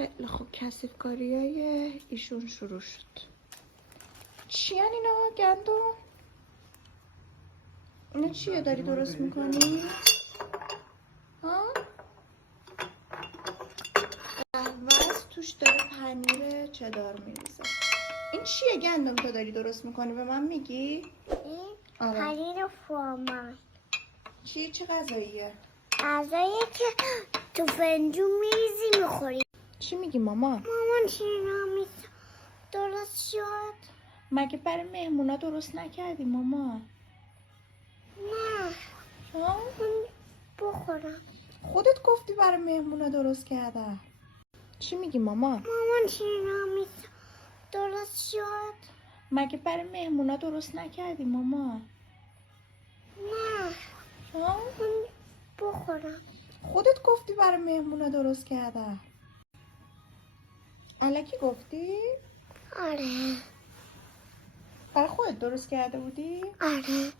خیلی خوب، کثیف کاریای ایشون شروع شد. چی هن اینا؟ گندم؟ اینا چیه داری درست میکنی؟ ها؟ قهوه توش داره پنیر چدار میریزه. این چیه گندم تو داری درست میکنی به من میگی؟ این پنیر فرمان. چیه؟ چه غذاییه؟ غذایی که تو فنجون میریزی میخوری. چی میگی مامان؟ مامان چرا درست شد؟ مگه برای مهمونا درست نکردی مامان؟ نه. ها؟ من بخورم. خودت گفتی برای مهمونا درست کردم. چی میگی مامان؟ مامان چرا درست شد؟ مگه برای مهمونا درست نکردی مامان؟ نه. ها؟ من بخورم. خودت گفتی برای مهمونا درست کردم. الکی گفتی؟ آره. برای خودت درست کرده بودی؟ آره.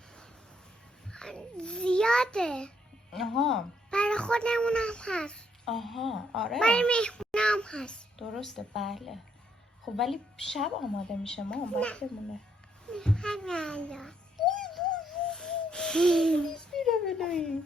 زیاده. آها. برای خودمونم هست. آها آره. برای مهمونم هست. درسته بله. خب ولی شب آماده میشه ما باید بمونه. همین الان. میره بلایی.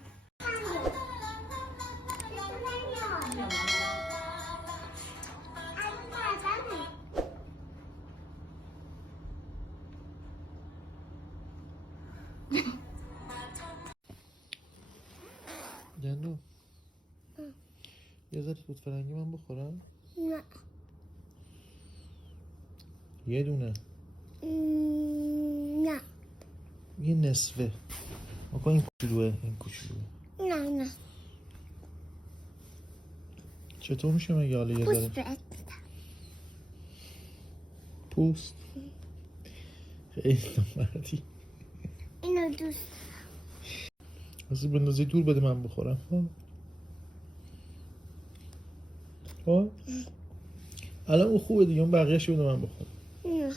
گندو یه ذره توت فرنگی من بخورم؟ نه. یه دونه؟ نه. یه نصفه آقا این کوچولوه این کوچولوه. نه. چطور میشه مگه حالا یه ذره پوست بهت پوست؟ خیلی نامردی. اینو دوست. واسه بندازی دور بده من بخورم. ها الان اون خوبه دیگه، اون بقیه‌شو بده من بخورم. نه.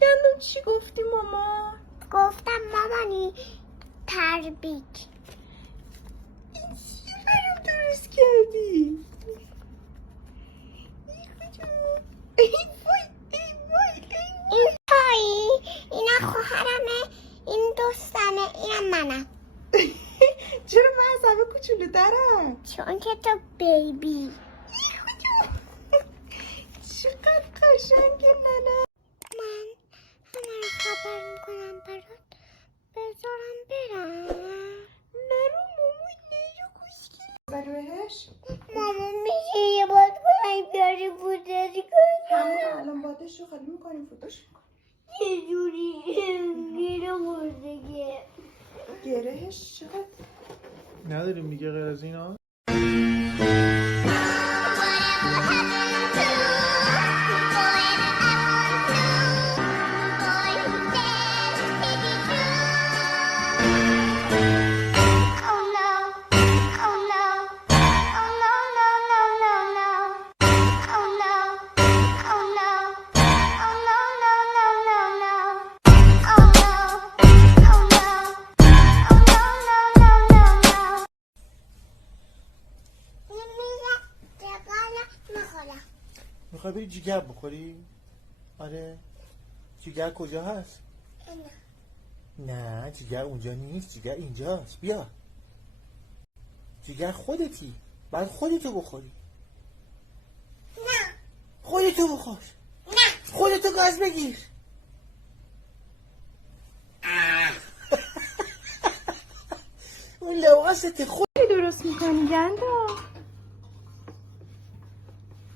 گندم چی گفتی ماما؟ گفتم مامانی تربیک. این چی برام درست کردی؟ این تایی، اینا خواهرمه، این دوستمه، اینم منم. چرا من از همه کوچولو دارم؟ چون که تو بیبی. چقدر قشنگه ننه. من همه رو خبر میکنم برات، بذارم برم. نرو مامان نرو کشکی بهش. مامان میشه یه بار برای بیاری بوداری کنم. همون الان بادش رو خالی میکنیم فوتوش میکنیم. یه جوری گیره بردگه. گرهش چقدر نداریم دیگه غیر از اینا؟ میخوای بری جیگر بخوری؟ آره. جیگر کجا هست؟ نه جیگر اونجا نیست، جیگر اینجاست. بیا جیگر خودتی، بعد خودتو بخوری. نه. خودتو بخور. نه. خودتو گاز بگیر. اون لباست خود درست میکنی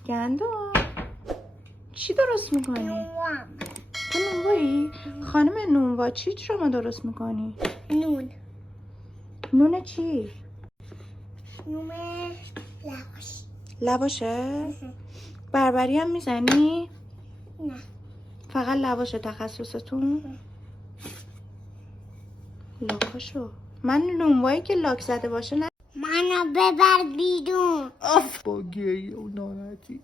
گندم چی درست میکنی؟ نوام. تو نونوایی؟ خانم نونوا چی شما درست میکنی؟ نون. نون چی؟ نون لواش. لواشه؟ بربری هم میزنی؟ نه. فقط لواشه تخصصتون؟ لاکاشو من نونوایی که لاک زده باشه نه. منو ببر بیرون. با گریه و ناراحتی.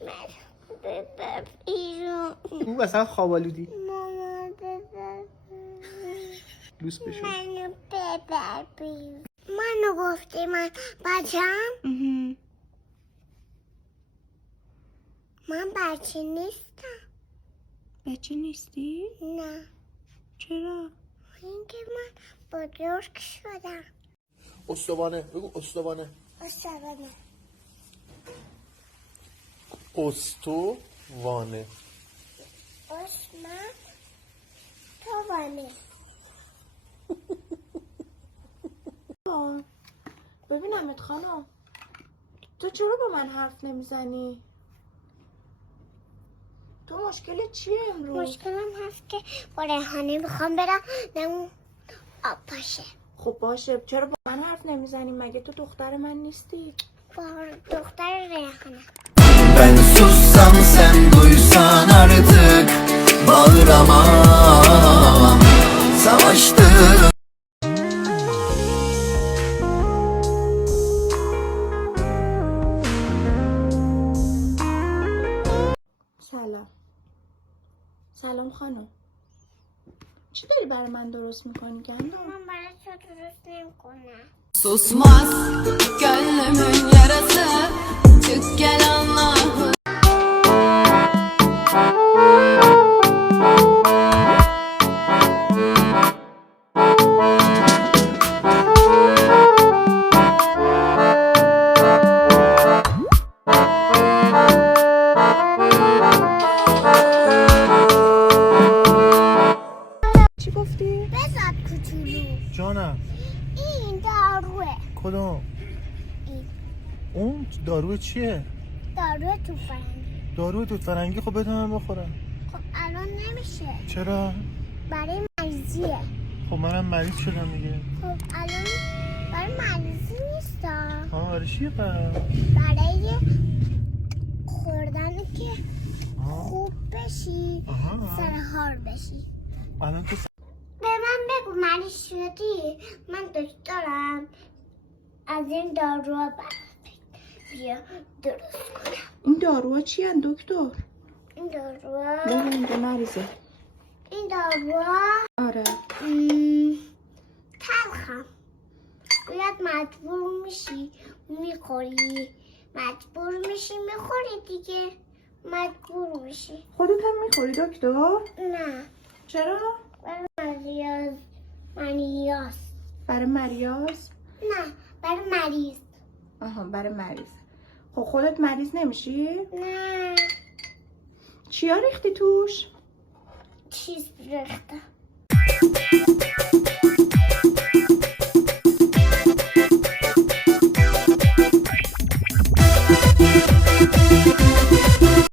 منو ببر بیرون. اون مثلا خوابالودی. ماما ببر بیرون. لوس بشو. منو ببر بیرون. منو گفتی من بچم؟ من بچه نیستم. بچه نیستی؟ نه، چرا؟ اینکه من بزرگ شدم. استوانه بگو استوانه. استوانه. استوانه. اسمت توانه. ببینمت خانم، تو چرا با من حرف نمیزنی؟ تو مشکلت چیه امروز؟ مشکلم هست که با ریحانه میخوام برم نمون آب پاشه. خب باشه، چرا با من حرف نمیزنی؟ مگه تو dokter من نیستی؟ با دختر ریحانه. Ben sussam sen duysan artık bağıramam savaştım. سلام خانم، چی داری برای من درست میکنی گندم؟ من برای تو درست نمیکنم. Susmaz gönlümün yarası. Çık gel Allah'ım. چی گفتی؟ بزاد کوچولو. جانم این داروه. کدوم؟ این اون دارو چیه؟ داروه تو فرنگی. دارو توت فرنگی. خب بده من بخورم. خب الان نمیشه، چرا؟ برای مریضیه. خب منم مریض شدم دیگه. خب الان برای مریضی نیستا، برای چیه پس؟ برای خوردن که آها. خوب بشی، آها. سرحال بشی. الان تو به من بگو مریض شدی، من دکترم، از این داروها بیا درست کنم. این داروها چی هن دکتر؟ این داروها بابا اینجا مریضه. این داروها آره. تلخم. باید مجبور میشی میخوری، مجبور میشی میخوری دیگه، مجبور میشی. خودت هم میخوری دکتر؟ نه، چرا؟ برای مریض. برای مریض؟ نه، برای مریض. آها برای مریض. خب خودت مریض نمیشی؟ نه، چیا ریختی توش؟ چیز ریختم.